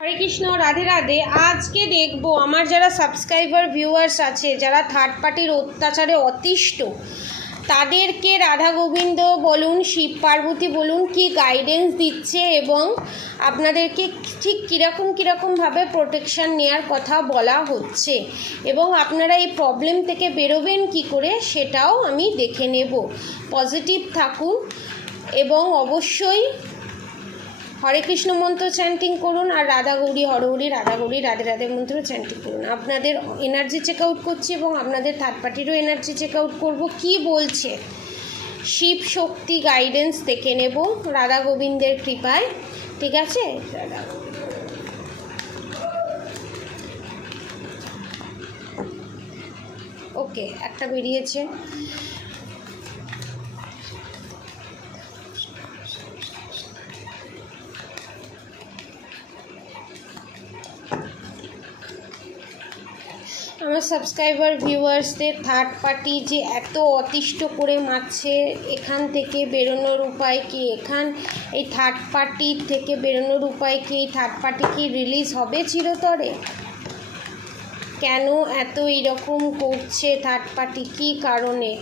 হরে কৃষ্ণ, রাধে রাধে। আজকে দেখবো আমার যারা সাবস্ক্রাইবার ভিউয়ার্স আছে, যারা থার্ড পার্টির অত্যাচারে অতিষ্ঠ, তাদেরকে রাধা গোবিন্দ বলুন, শিব পার্বতী বলুন, কি গাইডেন্স দিচ্ছে এবং আপনাদেরকে ঠিক কীরকমভাবে প্রোটেকশান নেওয়ার কথা বলা হচ্ছে এবং আপনারা এই প্রবলেম থেকে বেরোবেন কি করে সেটাও আমি দেখে নেব। পজিটিভ থাকুন এবং অবশ্যই হরে কৃষ্ণ মন্ত্র চ্যান্টিং করুন আর রাধা গৌরী হরহরি রাধা গৌরী রাধে রাধে মন্ত্র চ্যান্টিং করুন। আপনাদের এনার্জি চেক আউট করছি এবং আপনাদের থার্ড পার্টিরও এনার্জি চেক আউট করবো। কী বলছে শিব শক্তি গাইডেন্স দেখে নেব রাধা গোবিন্দের কৃপায়, ঠিক আছে? ওকে, একটা বেরিয়েছে। আমার সাবস্ক্রাইবার ভিউয়ার্সদের থার্ড পার্টি যে এত অতিষ্ঠ করে মারছে, এখান থেকে বেরোনোর উপায় কি? এই থার্ড পার্টির থেকে বেরোনোর উপায় কি? এই থার্ড পার্টি কি রিলিজ হবে চিরতরে? কেন এত এইরকম করছে থার্ড পার্টি, কী কারণে?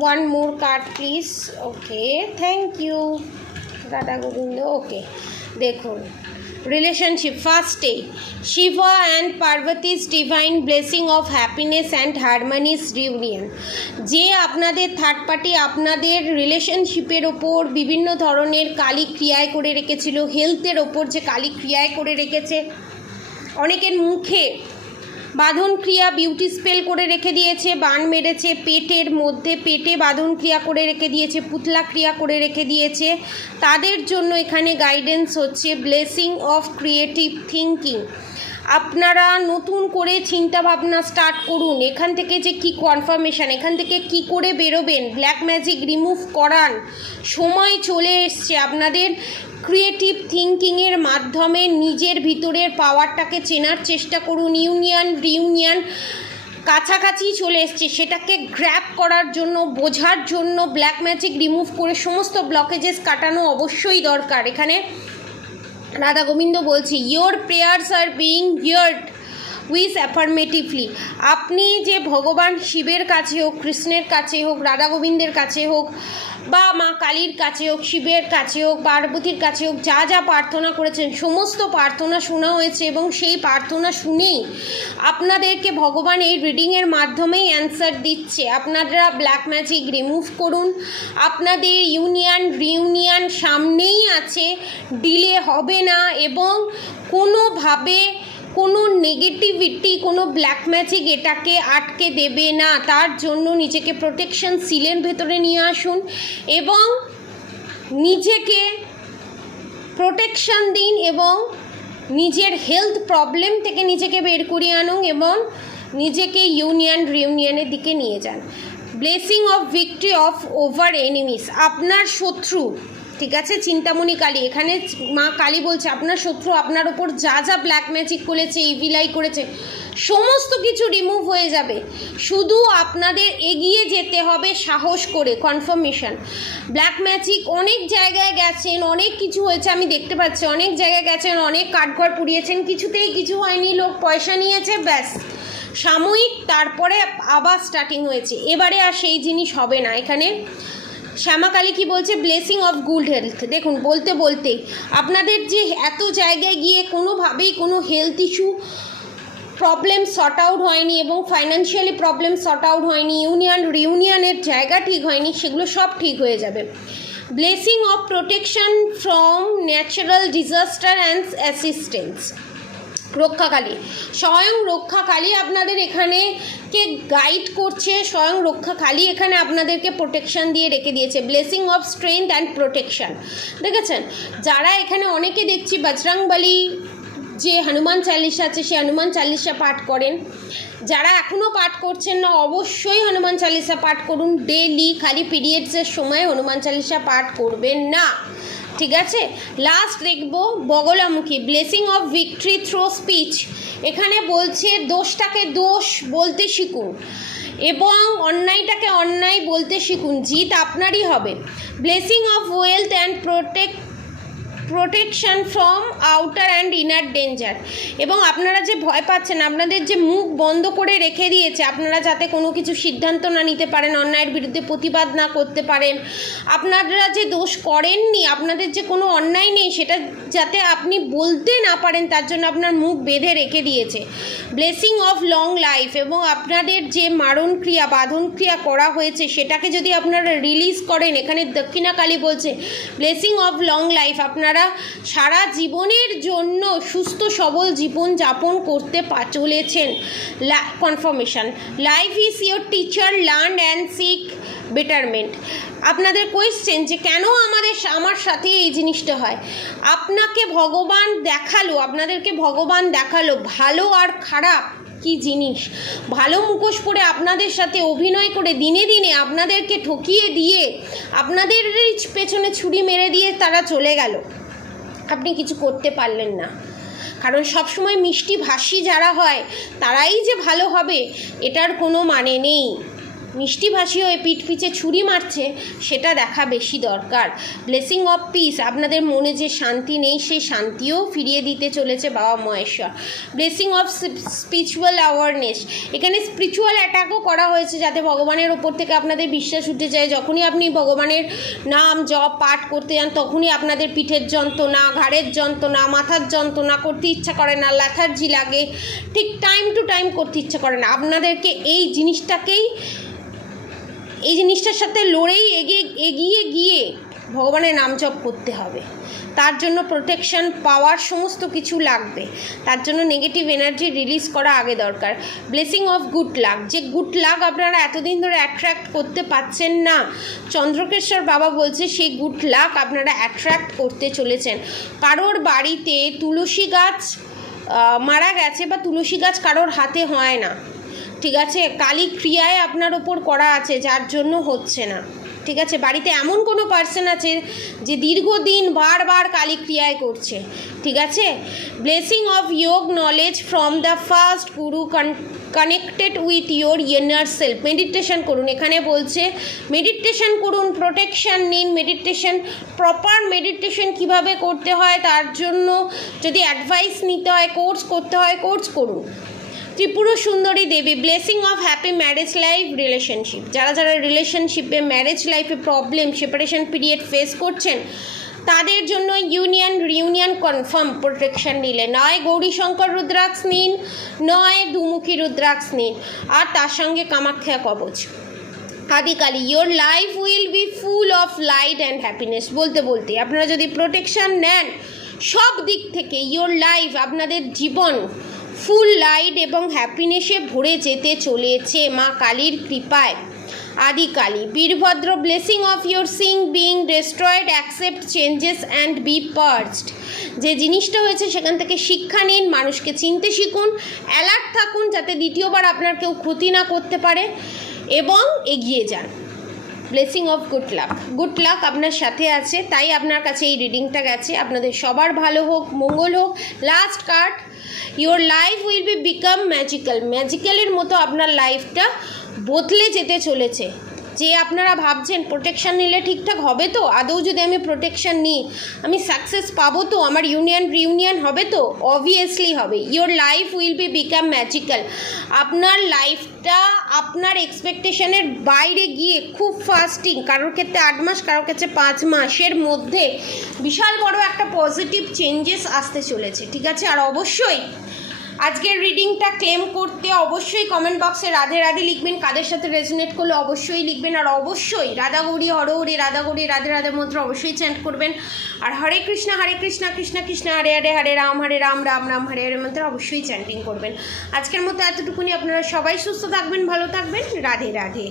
One more card please. Okay, thank you Radha Gobinda. Okay, দেখুন রিলেশনশিপ। ফার্স্টে Shiva and Parvati's divine blessing of happiness and harmonious reunion. যে আপনাদের থার্ড পার্টি আপনাদের রিলেশনশিপের ওপর বিভিন্ন ধরনের কালী ক্রিয়ায় করে রেখেছিল, হেলথের ওপর যে কালী ক্রিয়ায় করে রেখেছে, অনেকের মুখে বাঁধন ক্রিয়া বিউটি স্পেল করে রেখে দিয়েছে, বান মেরেছে পেটের মধ্যে, পেটে বাঁধন ক্রিয়া করে রেখে দিয়েছে, পুতলা ক্রিয়া করে রেখে দিয়েছে, তাদের জন্য এখানে গাইডেন্স হচ্ছে ব্লেসিং অফ ক্রিয়েটিভ থিঙ্কিং। আপনারা নতুন করে চিন্তা ভাবনা স্টার্ট করুন। এখান থেকে যে কি কনফার্মেশান, এখান থেকে কি করে বেরোবেন, ব্ল্যাক ম্যাজিক রিমুভ করান সময় চলে এসছে। আপনাদের ক্রিয়েটিভ থিঙ্কিংয়ের মাধ্যমে নিজের ভিতরের পাওয়ারটাকে চেনার চেষ্টা করুন। ইউনিয়ন রিউনিয়ন কাছাকাছি চলে এসছে, সেটাকে গ্র্যাব করার জন্য, বোঝার জন্য ব্ল্যাক ম্যাজিক রিমুভ করে সমস্ত ব্লকেজেস কাটানো অবশ্যই দরকার। এখানে রাধা গোবিন্দ বলছি, your prayers are being heard with affirmatively. আপনি যে ভগবান শিবের কাছে হোক, কৃষ্ণের কাছে হোক, রাধা গোবিন্দের কাছে হোক, বা মা কালীর কাছে হোক, শিবের কাছে হোক, পার্বতীর কাছে হোক, যা যা প্রার্থনা করেছেন সমস্ত প্রার্থনা শোনা হয়েছে এবং সেই প্রার্থনা শুনেই আপনাদেরকে ভগবান এই রিডিংয়ের মাধ্যমেই অ্যান্সার দিচ্ছে। আপনারা ব্ল্যাক ম্যাজিক রিমুভ করুন। আপনাদের ইউনিয়ন রিউনিয়ন সামনেই আছে, ডিলে হবে না এবং কোনোভাবে কোনো নেগেটিভিটি, কোনো ব্ল্যাক ম্যাজিক এটাকে আটকে দেবে না। তার জন্য নিজেকে প্রোটেকশন সিলের ভেতরে নিয়ে আসুন এবং নিজেকে প্রোটেকশন দিন এবং নিজের হেলথ প্রবলেম থেকে নিজেকে বের করিয়ে আনুন এবং নিজেকে ইউনিয়ন রিউনিয়নের দিকে নিয়ে যান। Blessing of victory of over enemies. আপনার শত্রু, ঠিক আছে, চিন্তামণি কালী, এখানে মা কালী বলছে আপনার শত্রু আপনার ওপর যা যা ব্ল্যাক ম্যাজিক করেছে, ইভিলাই করেছে, সমস্ত কিছু রিমুভ হয়ে যাবে। শুধু আপনাদের এগিয়ে যেতে হবে সাহস করে। কনফার্মেশন ব্ল্যাক ম্যাজিক অনেক জায়গায় গেছেন, অনেক কিছু হয়েছে, আমি দেখতে পাচ্ছি অনেক জায়গায় গেছেন, অনেক কাঠঘর পুড়িয়েছেন, কিছুতেই কিছু হয়নি, লোক পয়সা নিয়েছে, ব্যাস সাময়িক, তারপরে আবার স্টার্টিং হয়েছে। এবারে আর সেই জিনিস হবে না। এখানে শ্যামাকালী কি বলছে, ব্লেসিং অফ গুড হেলথ। দেখুন বলতে বলতে আপনাদের যে এত জায়গায় গিয়ে কোনোভাবেই কোনো health issue problem sort out হয়নি এবং ফাইন্যান্সিয়ালি প্রবলেম সর্ট আউট হয়নি, ইউনিয়ন রিউনিয়নের জায়গা ঠিক হয়নি, সেগুলো সব ঠিক হয়ে যাবে। Blessing of protection from natural disaster and assistance. Rakshakali, স্বয়ং রক্ষাকালী আপনাদের এখানে কে গাইড করছে, স্বয়ং রক্ষাকালী এখানে আপনাদেরকে প্রোটেকশন দিয়ে রেখে দিয়েছে। Blessing of strength and protection. দেখেছেন, যারা এখানে অনেকে দেখছি বজরংবলী যে হনুমান চালিসা আছে সে হনুমান চালিসা পাঠ করেন, যারা এখনও পাঠ করছেন না অবশ্যই হনুমান চালিসা পাঠ করুন ডেলি। খালি পিরিয়ডসের সময় হনুমান চালিসা পাঠ করবেন না, ঠিক আছে? লাস্ট দেখব Bagalamukhi, blessing of victory through speech. এখানে বলছে দোষটাকে দোষ বলতে শিখুন এবং অন্যায়টাকে অন্যায় বলতে শিখুন, জিত আপনারই হবে। Blessing of wealth and protection from outer and inner danger. এবং আপনারা যে ভয় পাচ্ছেন, আপনাদের যে মুখ বন্ধ করে রেখে দিয়েছে, আপনারা যাতে কোনো কিছু সিদ্ধান্ত না নিতে পারেন, অন্যায়ের বিরুদ্ধে প্রতিবাদ না করতে পারেন, আপনারা যে দোষ করেননি, আপনাদের যে কোনো অন্যায় নেই সেটা যাতে আপনি বলতে না পারেন, তার জন্য আপনার মুখ বেঁধে রেখে দিয়েছে। ব্লেসিং অফ লং লাইফ, এবং আপনাদের যে মারণ ক্রিয়া, বাঁধন ক্রিয়া করা হয়েছে সেটাকে যদি আপনারা রিলিজ করেন, এখানে দক্ষিণাকালী বলছে ব্লেসিং অফ লং লাইফ, আপনারা সারা জীবনের জন্য সুস্থ সবল জীবন যাপন করতে চলেছেন। Confirmation, life is your teacher, learn and seek betterment. আপনাদের কোয়েশ্চেন যে কেন আমার সাথে এই জিনিসটা হয়, আপনাকে ভগবান দেখালো, আপনাদেরকে ভগবান দেখালো ভালো আর খারাপ কি জিনিস। ভালো মুখোশ পরে আপনাদের সাথে অভিনয় করে দিনে দিনে আপনাদেরকে ঠকিয়ে দিয়ে আপনাদের পেছনে ছুরি মেরে দিয়ে তারা চলে গেল, আপনি কিছু করতে পারলেন না। কারণ সবসময় মিষ্টি ভাষী যারা হয় তারাই যে ভালো হবে এটার কোনো মানে নেই। মিষ্টি ভাষী হয়ে পিঠ পিছে ছুরি মারছে সেটা দেখা বেশি দরকার। ব্লেসিং অফ পিস, আপনাদের মনে যে শান্তি নেই সেই শান্তিও ফিরিয়ে দিতে চলেছে বাবা Maheshwar. Blessing of spiritual awareness, এখানে স্পিরিচুয়াল অ্যাটাকও করা হয়েছে যাতে ভগবানের ওপর থেকে আপনাদের বিশ্বাস উঠে যায়। যখনই আপনি ভগবানের নাম জপ পাঠ করতে যান তখনই আপনাদের পিঠের যন্ত্রণা, ঘাড়ের যন্ত্রণা, মাথার যন্ত্রণা, করতে ইচ্ছা করে না, ল্যাথার্জি লাগে, ঠিক টাইম টু টাইম করতে ইচ্ছা করে না। আপনাদেরকে এই জিনিসটার সাথে লড়েই এগিয়ে গিয়ে ভগবানের নাম জপ করতে হবে। তার জন্য প্রোটেকশন পাওয়ার সমস্ত কিছু লাগবে, তার জন্য নেগেটিভ এনার্জি রিলিজ করা আগে দরকার। ব্লেসিং অফ গুড লাক, যে গুড লাক আপনারা এতদিন ধরে অ্যাট্রাক্ট করতে পারছেন না, চন্দ্রকেশ্বর বাবা বলছে সেই গুড লাক আপনারা অ্যাট্রাক্ট করতে চলেছেন। কারোর বাড়িতে তুলসী গাছ মারা গেছে বা তুলসী গাছ কারোর হাতে হয় না, ঠিক আছে, কালী ক্রিয়ায় আপনার ওপর করা আছে যার জন্য হচ্ছে না, ঠিক আছে। বাড়িতে এমন কোনো পার্সন আছে যে দীর্ঘদিন বারবার কালী ক্রিয়ায় করছে, ঠিক আছে। ব্লেসিং অফ যোগ knowledge from the first Guru connected with your inner self. Meditation করুন, এখানে বলছে মেডিটেশন করুন, প্রোটেকশন নিন। মেডিটেশন, প্রপার মেডিটেশন কিভাবে করতে হয় তার জন্য যদি অ্যাডভাইস নিতে হয়, কোর্স করতে হয়, কোর্স করুন। Tripura Sundari Devi, blessing of happy marriage life relationship, যারা রিলেশনশিপে ম্যারেজ লাইফে প্রবলেম, সেপারেশন পিরিয়ড ফেস করছেন তাদের জন্য রিউনিয়ন কনফার্ম। প্রোটেকশন নিলে নয় গৌরীশঙ্কর রুদ্রাক্ষ নিন, নয় দুমুখী রুদ্রাক্ষ নিন, আর তার সঙ্গে কামাখ্যা কবচ। Adikali, your life will be full of light and happiness. বলতে বলতে আপনারা যদি প্রোটেকশন নেন সব দিক থেকে ইয়োর লাইফ, আপনাদের জীবন ফুল লাইট এবং হ্যাপিনেসে ভরে যেতে চলেছে মা কালীর কৃপায়। Adikali, Virabhadra, blessing of your sins being destroyed, accept changes and be purged. যে জিনিসটা হয়েছে সেখান থেকে শিক্ষা নিন, মানুষকে চিনতে শিখুন, অ্যালার্ট থাকুন যাতে দ্বিতীয়বার আপনার কেউ ক্ষতি না করতে পারে এবং এগিয়ে যান। Blessing of good luck, good luck আপনার সাথে আছে, তাই আপনার কাছে এই রিডিংটা গেছে। আপনাদের সবার ভালো হোক, মঙ্গল হোক। Last card, your life will be become magical. ম্যাজিক্যালের মতো আপনার লাইফটা বদলে যেতে চলেছে। যে আপনারা ভাবছেন প্রোটেকশান নিলে ঠিকঠাক হবে তো, আদৌ যদি আমি প্রোটেকশান নিই আমি সাকসেস পাবো তো, আমার রিউনিয়ন হবে তো, অবভিয়াসলি হবে। Your life will be become magical. আপনার লাইফটা আপনার এক্সপেকটেশনের বাইরে গিয়ে খুব ফাস্টিং, কারোর ক্ষেত্রে 8 মাস, কারোর ক্ষেত্রে 5 মাসের মধ্যে বিশাল বড় একটা পজিটিভ চেঞ্জেস আসতে চলেছে, ঠিক আছে। আর অবশ্যই আজকের রিডিংটা ক্লেম করতে অবশ্যই কমেন্ট বক্সে রাধে রাধে লিখবেন, কাদের সাথে রেজোনেট করলে অবশ্যই লিখবেন, আর অবশ্যই রাধা গৌরী হরে রাধা গৌরী রাধে রাধে মন্ত্র অবশ্যই চ্যান্ট করবেন, আর হরে কৃষ্ণ কৃষ্ণ কৃষ্ণ হরে হরে, হরে রাম রাম রাম হরে হরে মন্ত্র অবশ্যই চ্যান্টিং করবেন। আজকের মতো এতটুকুনি, আপনারা সবাই সুস্থ থাকবেন, ভালো থাকবেন, রাধে রাধে।